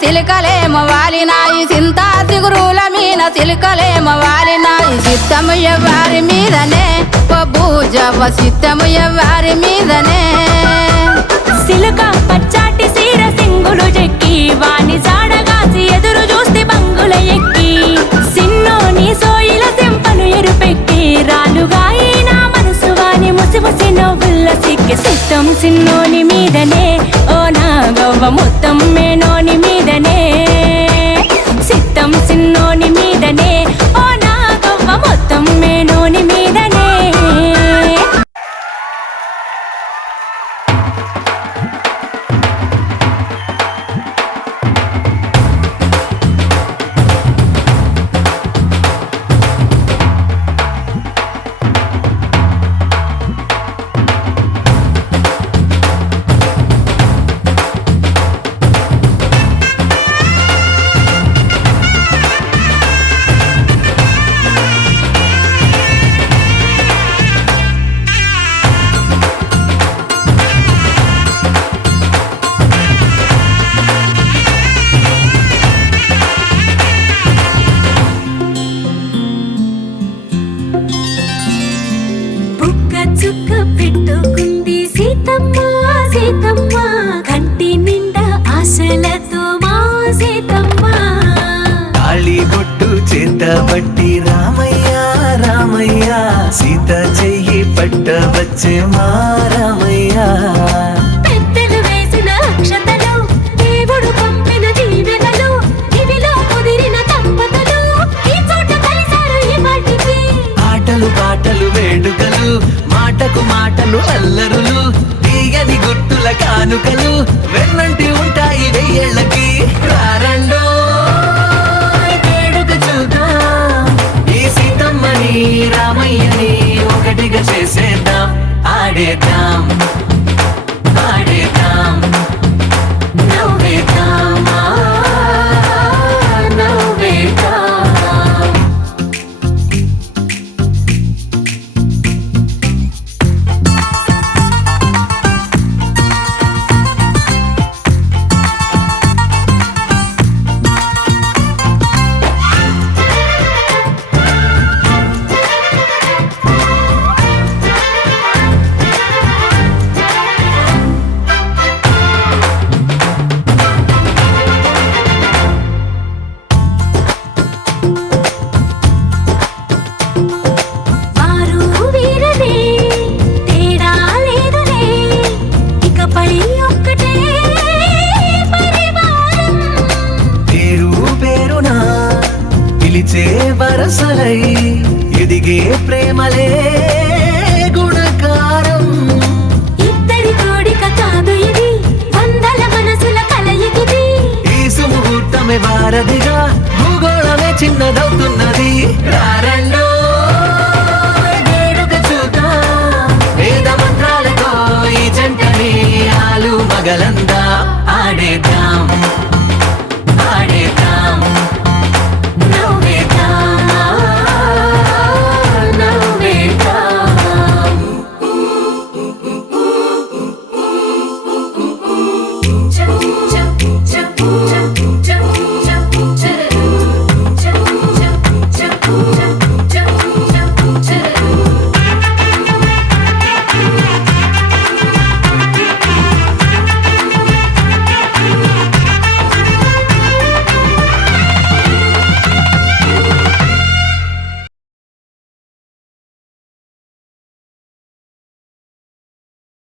సిలికలేమ వాలినాయి సింతా సిగురుల మీన సిలికలేమ వాలినాయి చిత్తము ఎవ్వారి మీదనే బూజవ చిత్తము ఎవ్వారి మీదనే సిలుక పచ్చాటి సీర సింగులు చెక్కి వాని జాడగాసి ఎదురు చూస్తే బంగుల ఎక్కి సిన్నోని సోయిల సింపను ఎరుపెక్కి రాలుగా నా మనసు వాని ముసిముసి నవ్వుల్ల సిక్కి సిద్ధం సిన్నోని మీదనే ఓ నా గవ్వ మొత్తం మేనోని మీదనే సిద్ధం సిన్నోని మీదనే ఓ నా గవ్వ మొత్తం మేనోని మీదనే చుక్క పెట్టుకుంది సీతమ్మ సీతమ్మ కంటి నిండా ఆశలతో మా సీతమ్మ తాళి బొట్టు చేత పట్టి రామయ్య రామయ్య సీత చెయ్యి పట్ట వచ్చే మా రామయ్య పెద్దలు వేసిన అక్షతలు దేవుడు పంపిన దీవెనలు ఇవిలో కుదిరిన దంపతులు ఈ చోట కలిసారు ఈ వాటికి ఆటలు పాటలు వేడుకలు మాటకు మాటలు అల్లరులు తీయని గుర్తుల కానుకలు వెన్నంటి ఉంటాయి వెయ్యేళ్ళకి రారండో వేడుక చూద్దాం ఈ సీతమ్మని రామయ్యని ఒకటిగా చేసేద్దాం ఆడేద్దాం పాడేద్దాం నవ్వేద్దాం నవ్వేద్దాం వరసలై ఎదిగే ప్రేమలే గుణకారం ఇద్దరి కోడిక కాదు ఇది వందల మనసుల కలయికిది ఈ సుముహూర్తమే వారధిగా భూగోళమే చిన్నదవుతున్నది